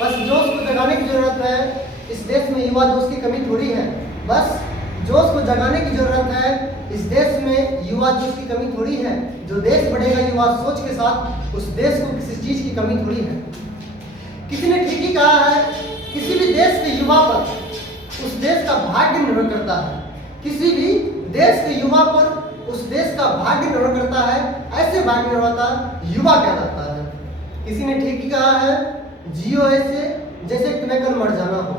बस जोश को जगाने की जरूरत है। इस देश में युवा जोश की कमी थोड़ी है। बस जोश को जगाने की जरूरत है। इस देश में युवा जोश की कमी थोड़ी है। जो देश बढ़ेगा युवा सोच के साथ, उस देश को किसी चीज की कमी थोड़ी है। किसी ने ठीक ही कहा है, किसी भी देश के युवा पर उस देश का भाग्य निर्भर करता है। किसी भी देश के युवा पर उस देश का भाग्य निर्भर करता है। ऐसे भाग्य निर्भरता युवा कहलाता है। किसी ने ठीक ही कहा है, जियो ऐसे जैसे तुम्हें कल मर जाना हो,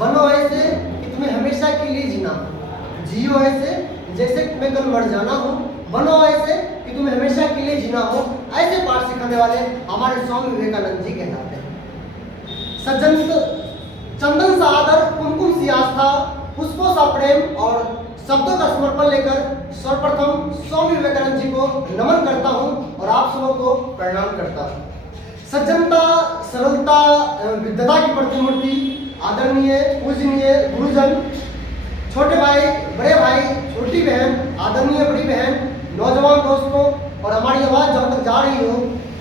बनो ऐसे कि तुम्हें हमेशा के लिए जीना हो। जियो ऐसे जैसे तुम्हें कल मर जाना हो, बनो ऐसे कि तुम्हें हमेशा के लिए जीना हो। ऐसे पाठ सिखाने वाले हमारे स्वामी विवेकानंद जी कहलाते हैं। सज्जन चंदन सा आदर, कुमकुम सी आस्था, पुष्पों सा प्रेम और शब्दों का समर्पण लेकर सर्वप्रथम स्वामी विवेकानंद जी को नमन करता हूं और आप सबों को प्रणाम करता हूं। सज्जनता, सरलता, विद्वता की प्रतिमूर्ति, आदरणीय पूजनीय गुरुजन, छोटे भाई, बड़े भाई, छोटी बहन, आदरणीय बड़ी बहन, नौजवान दोस्तों और हमारी आवाज जहां तक जा रही हो,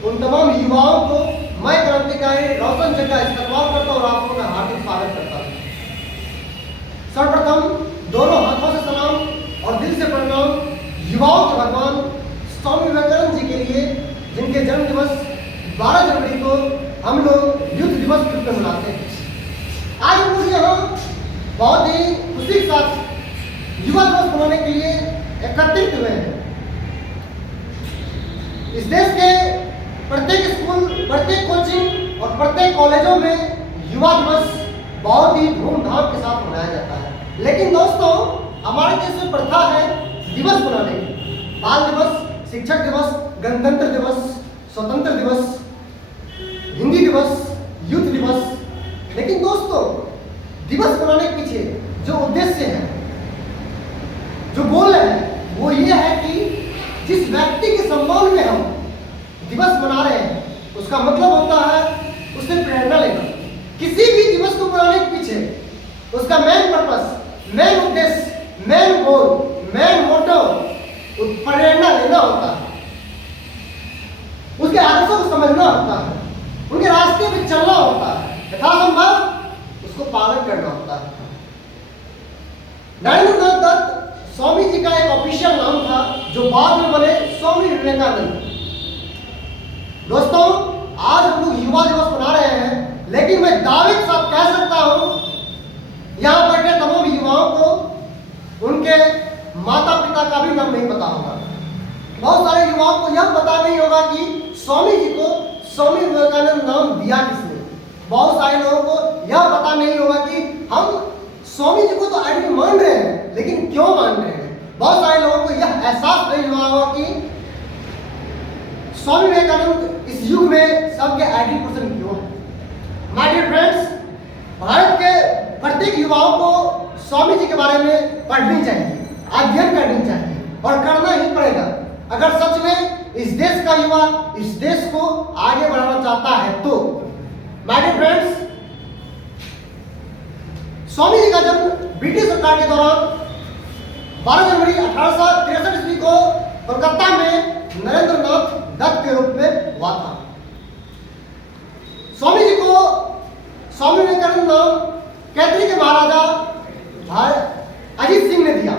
उन तमाम युवाओं को मैं क्रांतिकारी रोशन जग का इस्तेमाल करता हूं और आप लोगों का हार्दिक स्वागत करता हूं। सर्वप्रथम दोनों हाथों से सलाम और दिल से प्रणाम युवाओं के भगवान स्वामी विवेकानंद जी के लिए, जिनके जन्म दिवस 12 जनवरी को हम लोग युद्ध दिवस के रूप में मनाते हैं। आज हम लोग यहाँ बहुत ही खुशी के साथ युवा दिवस मनाने के लिए एकत्रित हुए हैं। इस देश के प्रत्येक स्कूल, प्रत्येक कोचिंग और प्रत्येक कॉलेजों में युवा दिवस बहुत ही धूमधाम के साथ मनाया जाता है। लेकिन दोस्तों, हमारे देश में प्रथा है दिवस मनाने की। बाल दिवस, शिक्षक दिवस, गणतंत्र दिवस, स्वतंत्र दिवस, हिंदी दिवस, युद्ध दिवस। लेकिन दोस्तों, दिवस मनाने के पीछे जो उद्देश्य है, जो गोल है, वो ये है कि जिस व्यक्ति के सम्मान में हम दिवस मना रहे हैं, उसका मतलब होता है उससे प्रेरणा लेना। किसी भी दिवस को मनाने के पीछे उसका मेन पर्पस, मेन उद्देश्य, मेन गोल, मेन मोटो प्रेरणा लेना होता है। उसके आदर्शों को समझना होता है, उनके रास्ते पे चलना होता है, यथासंभव उसको पालन करना होता है। नरेंद्रनाथ दत्त स्वामी जी का एक ऑफिशियल नाम था, जो बाद में बने स्वामी विवेकानंद। दोस्तों, आज हम लोग युवा दिवस मना रहे हैं, लेकिन मैं दावे के साथ कह सकता हूं, यहां बैठे तमाम युवाओं को उनके माता पिता का भी नाम नहीं पता होगा। बहुत सारे युवाओं को यह पता नहीं होगा कि स्वामी जी को स्वामी विवेकानंद नाम दिया किसने। बहुत सारे लोगों को यह पता नहीं होगा कि हम स्वामी जी को तो आइडल मान रहे हैं, लेकिन क्यों मान रहे हैं। बहुत सारे लोगों को यह एहसास नहीं हुआ होगा कि स्वामी विवेकानंद इस युग में सबके आइडल पर्सन क्यों है। माय डियर फ्रेंड्स, भारत के प्रत्येक युवाओं को स्वामी जी के बारे में पढ़नी चाहिए, अध्ययन करनी चाहिए और करना ही पड़ेगा। अगर सच में इस देश का युवा इस देश को आगे बढ़ाना चाहता है तो। My dear friends, Swami ji का जन्म ब्रिटिश सरकार के दौरान 12 जनवरी 1863 ईस्वी को कोलकाता में नरेंद्रनाथ दत्त के रूप में हुआ था। स्वामी जी को स्वामी विवेकानंद नाम कैथरी के महाराजा अजीत सिंह ने दिया।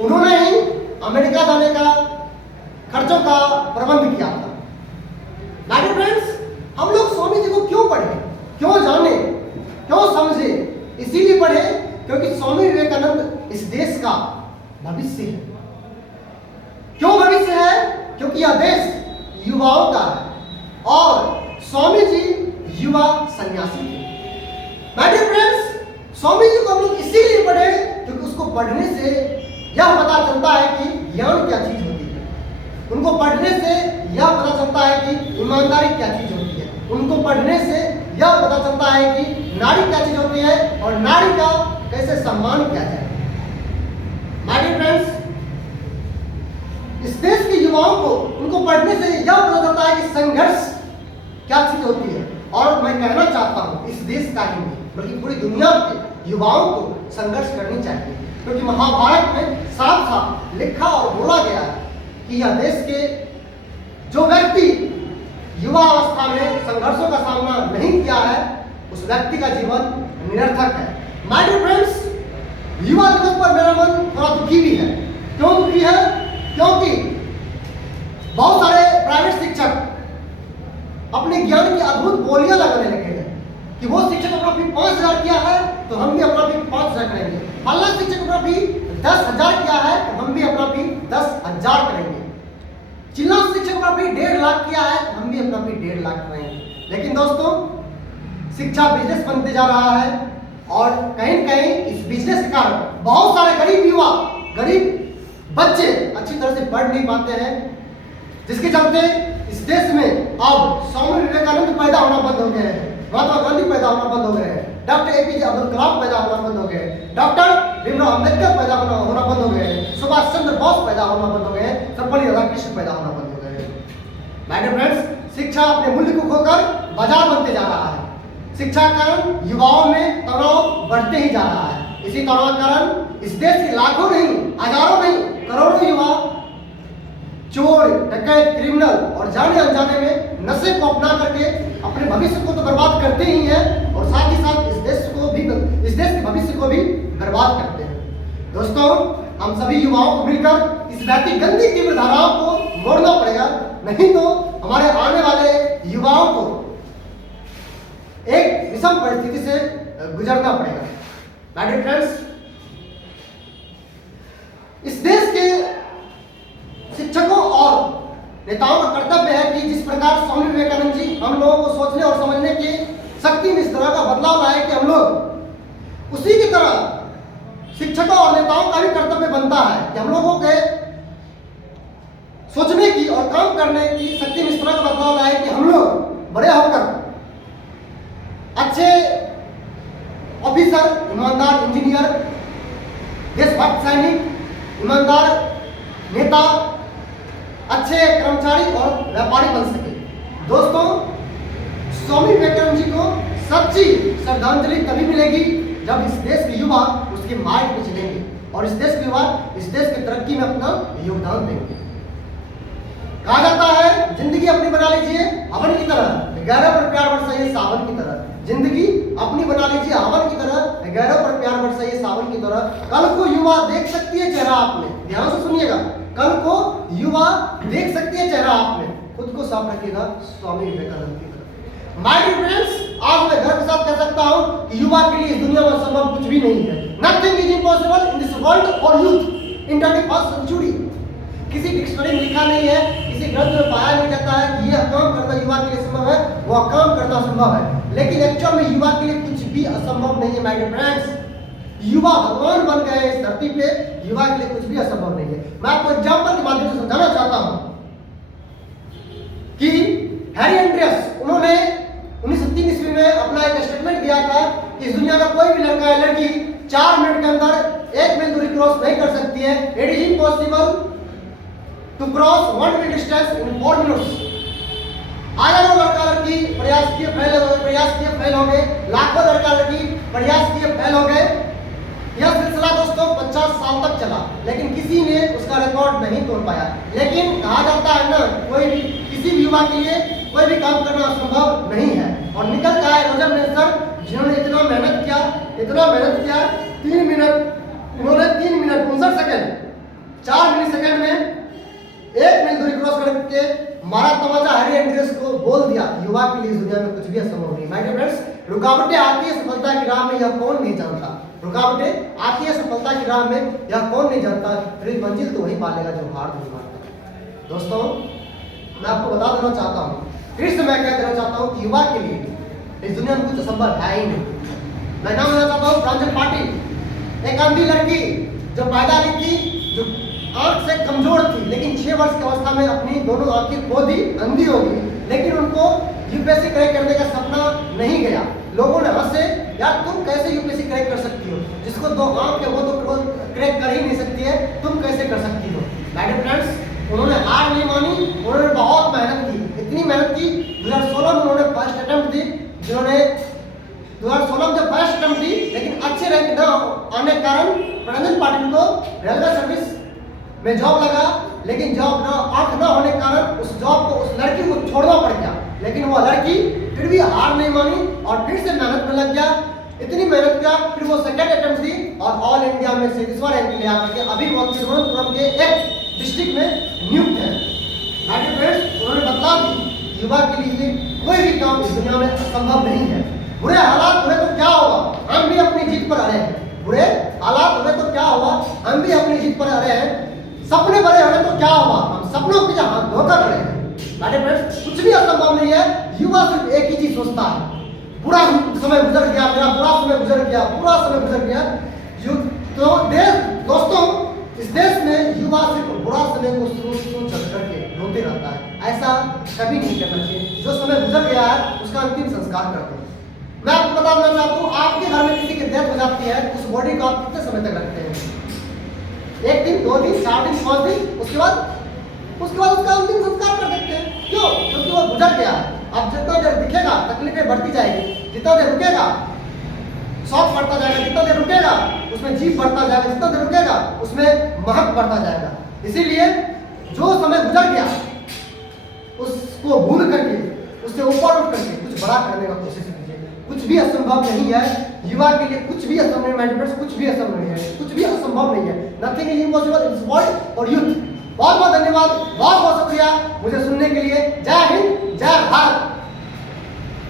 उन्होंने ही अमेरिका जाने का खर्चों का प्रबंध किया था। माय डियर फ्रेंड्स, हम लोग स्वामी जी को क्यों पढ़े, क्यों जाने, क्यों समझे? इसीलिए पढ़े क्योंकि स्वामी विवेकानंद इस देश का भविष्य है। क्यों भविष्य है? क्योंकि यह देश युवाओं का है और स्वामी जी युवा सन्यासी थे। My dear friends, Swami ji को हम लोग इसीलिए पढ़े क्योंकि उसको पढ़ने से यह पता चलता है कि ज्ञान क्या चीज होती है। उनको पढ़ने से यह पता चलता है कि ईमानदारी क्या चीज होती है। उनको पढ़ने से यह पता चलता है कि नारी क्या चीज होती है और नारी का कैसे सम्मान किया जाए। माय डियर फ्रेंड्स, इस देश के युवाओं को उनको पढ़ने से यह पता चलता है कि संघर्ष क्या चीज होती है। और मैं कहना चाहता हूं, इस देश का ही नहीं बल्कि पूरी दुनिया के युवाओं को संघर्ष करनी चाहिए, क्योंकि महाभारत में साफ साफ लिखा और बोला गया है कि यह देश के जो व्यक्ति युवा अवस्था में संघर्षों का सामना नहीं किया है, उस व्यक्ति का जीवन निरर्थक है। माय डियर फ्रेंड्स, युवा दिवस पर मेरा मन थोड़ा दुखी भी है। क्यों दुखी है? क्योंकि बहुत सारे प्राइवेट शिक्षक अपने ज्ञान की अद्भुत बोलियां लगाने लगे हैं कि वो शिक्षक अपना फी 5,000 किया है तो हम भी अपना फी 5,000 करेंगे, फला शिक्षक अपना फी 10,000 किया है तो हम भी अपना फी 10,000 करेंगे, चिल्ला शिक्षक अपना फी 1.5 लाख किया है तो हम भी अपना फी 1.5 लाख करेंगे। लेकिन दोस्तों, शिक्षा बिजनेस बनते जा रहा है और कहीं न कहीं इस बिजनेस के कारण बहुत सारे गरीब युवा, गरीब बच्चे अच्छी तरह से पढ़ नहीं पाते हैं, जिसके चलते इस देश में अब स्वामी विवेकानंद पैदा होना बंद हो गए हैं, महात्मा गांधी पैदा होना बंद हो गए हैं, डॉक्टर एपीजे अब्दुल कलाम पैदा होना बंद हो गए हैं, डॉक्टर भीमराव अंबेडकर पैदा होना बंद हो गए हैं, सुभाष चंद्र बोस पैदा होना बंद हो गए हैं, सर्वपल्ली राधाकृष्ण पैदा होना बंद हो गए हैं। माय डियर फ्रेंड्स, शिक्षा अपने मूल्य को खोकर बाजार बनते जा रहा है। शिक्षा के कारण युवाओं में तनाव बढ़ते ही जा रहा है। इसी तनाव के कारण इस देश के लाखों नहीं, हजारों नहीं, करोड़ों युवा चोर, डकैत, क्रिमिनल और जाने अनजाने में नशे को अपना करके अपने भविष्य को तो बर्बाद करते ही हैं और साथ ही साथ इस देश के भविष्य को भी बर्बाद करते हैं। दोस्तों, हम सभी युवाओं को मिलकर इस बहती गंदी तीव्र धाराओं को मोड़ना पड़ेगा, नहीं तो हमारे आने वाले युवाओं को एक विषम परिस्थिति से गुजरना पड़ेगा। माय डियर फ्रेंड्स, इस देश के शिक्षकों और नेताओं का कर्तव्य है कि जिस प्रकार स्वामी विवेकानंद जी हम लोगों को सोचने और समझने की शक्ति में इस तरह का बदलाव लाए कि हम लोग उसी की तरह शिक्षकों और नेताओं का भी कर्तव्य बनता है कि हम लोगों के सोचने की और काम करने की शक्ति में इस तरह का बदलाव लाए कि हम लोग बड़े होकर अच्छे ऑफिसर, ईमानदार इंजीनियर, देशभक्त सैनिक, ईमानदार नेता, अच्छे कर्मचारी और व्यापारी बन सके। दोस्तों, स्वामी विवेकानंद जी को सच्ची श्रद्धांजलि तभी मिलेगी जब इस देश के युवा उसके मार्ग पे चलेंगे और इस देश के युवा इस देश की तरक्की में अपना योगदान देंगे। कहा जाता है जिंदगी अपनी बना लीजिए हवन की तरह, गहरा पर प्यार बरसाइए सावन की तरह। जिंदगी अपनी बना लीजिए हवन की तरह, गहरा पर प्यार बरसाइए सावन की तरह। कल को युवा देख सकती है चेहरा आपने, ध्यान से सुनिएगा, कल को युवा देख सकती है चेहरा आपने, खुद को साफ रखिएगा स्वामी विवेकानंद की तरह। माय डियर फ्रेंड्स, आज मैं गर्व के साथ कह सकता हूं कि युवा के लिए इस दुनिया में संभव कुछ भी नहीं है। Nothing is impossible in this world for youth in 21st century. किसी डिक्शनरी में लिखा नहीं है, किसी ग्रंथ में पाया नहीं जाता है कि यह काम करना युवा के लिए संभव है, वह काम करना संभव है, लेकिन एक्चुअल में युवा के लिए कुछ भी असंभव नहीं है। माय डियर फ्रेंड्स, युवा भगवान बन गए इस धरती पे, युवा के लिए कुछ भी असंभव नहीं है। मैं आपको एग्जांपल के माध्यम से समझाना चाहता हूं कि हैरी एंड्रियस, उन्होंने 1903 ईस्वी में अपना एक स्टेटमेंट दिया था कि इस दुनिया का कोई भी लड़का या लड़की 4 मिनट के अंदर 1 मील दूरी क्रॉस नहीं कर सकती है। It is impossible to cross 1 मील डिस्टेंस इन 4 मिनट्स। हजारों लड़का लड़की प्रयास किए फेल हो गए, लाखों लड़का लड़की प्रयास किए फेल हो गए। यह सिलसिला दोस्तों 50 साल तक चला, लेकिन किसी ने उसका रिकॉर्ड नहीं तोड़ पाया। लेकिन कहा जाता है ना, कोई भी किसी भी युवा के लिए कोई भी काम करना असंभव नहीं है। और निकल का है रोजर नेल्सन, जिन्होंने इतना मेहनत किया 3 मिनट, उन्होंने 3 मिनट 59 सेकंड 4 मिली सेकंड में 1 मील दूरी क्रॉस करके मारा तमाचा हैरी एंड्रियस को बोल दिया, युवा के लिए इस दुनिया में कुछ भी असंभव नहीं। माय डियर फ्रेंड्स, रुकावटें आती है सफलता की राह में, यह कौन नहीं जानता। रुकावटें आती है सफलता की राह में, यह कौन नहीं जानता, फिर मंजिल तो वही पालेगा जो हार नहीं मानता। दोस्तों, मैं आपको बता देना चाहता हूँ, फिर से मैं कह देना चाहता हूँ कि युवा के लिए इस दुनिया में कुछ असंभव है ही नहीं। मैं नाम लेना चाहता हूँ प्रांजल पाटिल, एक अंधी लड़की जो पैदा हुई थी, जो आंख से कमजोर थी, लेकिन 6 वर्ष की अवस्था में अपनी दोनों आंखें खो दी, अंधी हो गई। लेकिन उनको यूपीएससी क्रैक करने का सपना नहीं गया। लोगों ने हंसे, यार तुम कैसे यूपीएससी क्रैक कर सकती हो, जिसको 2 आंख है वो तो क्रैक कर ही नहीं सकती है, तुम कैसे कर सकती हो। माय डियर फ्रेंड्स, उन्होंने हार नहीं मानी, उन्होंने बहुत मेहनत की, इतनी मेहनत की 2016 में उन्होंने फर्स्ट अटेम्प्ट दी, जिन्होंने 2016 में जब फर्स्ट अटेम्प्ट दी, लेकिन अच्छे रैंक न आने के कारण प्रांजल पाटिल को रेलवे सर्विस में जॉब लगा, लेकिन जॉब न आंख न होने के कारण उस जॉब को, उस लड़की को छोड़ना पड़ गया। लेकिन वो लड़की फिर भी हार नहीं मानी और फिर से मेहनत में लग गया। इतनी मेहनत किया, फिर वो सेकंड अटेम्प्ट दी और ऑल इंडिया में से इस बार रैंक ले आकर के अभी वो तिरुवनंतपुरम के एक डिस्ट्रिक्ट में नियुक्त है। फ्रेंड्स, उन्होंने बता दी युवा के लिए कोई भी काम इस दुनिया में असंभव नहीं है। बुरे हालात हुए तो क्या होगा, हम भी अपनी जीत पर अड़े हैं। बुरे हालात हुए तो क्या होगा, हम भी अपनी जीत पर अड़े हैं। सपने बड़े हुए तो क्या होगा, हम सपनों के जहां धोखा खड़े हैं। फ्रेंड्स, कुछ भी असंभव नहीं है। युवा सिर्फ एक ही चीज सोचता है, बुरा समय गुजर गया, मेरा बुरा समय गुजर गया, बुरा समय गुजर गया। तो दोस्तों, इस देश में युवा सिर्फ बुरा समय को सोच करके रोते रहता है। ऐसा कभी नहीं करना चाहिए। जो समय गुजर गया है उसका अंतिम संस्कार कर दो। मैं आपको बताना चाहता हूँ, आपके घर में किसी की डेथ हो जाती है, उस बॉडी को आप कितने समय तक रखते हैं? 1 दिन, 2 दिन, 4 दिन, 5 दिन, उसके बाद उसका अंतिम संस्कार कर देते हैं। क्यों? क्योंकि वो गुजर गया। अब जितना देर दिखेगा तकलीफें बढ़ती जाएगी, जितना देर रुकेगा शौक बढ़ता जाएगा, जितना देर रुकेगा उसमें जीव बढ़ता जाएगा, जितना देर रुकेगा उसमें महक बढ़ता जाएगा। इसीलिए जो समय गुजर गया उसको भूल करके, उससे ऊपर उठ करके कुछ बड़ा करने का कोशिश कीजिए। कुछ भी असंभव नहीं है। युवा के लिए कुछ भी असंभव नहीं है, कुछ भी असंभव नहीं है, कुछ भी असंभव नहीं है। Nothing is impossible in this world for youth. बहुत बहुत धन्यवाद, बहुत बहुत शुक्रिया मुझे सुनने के लिए। जय हिंद, जय भारत।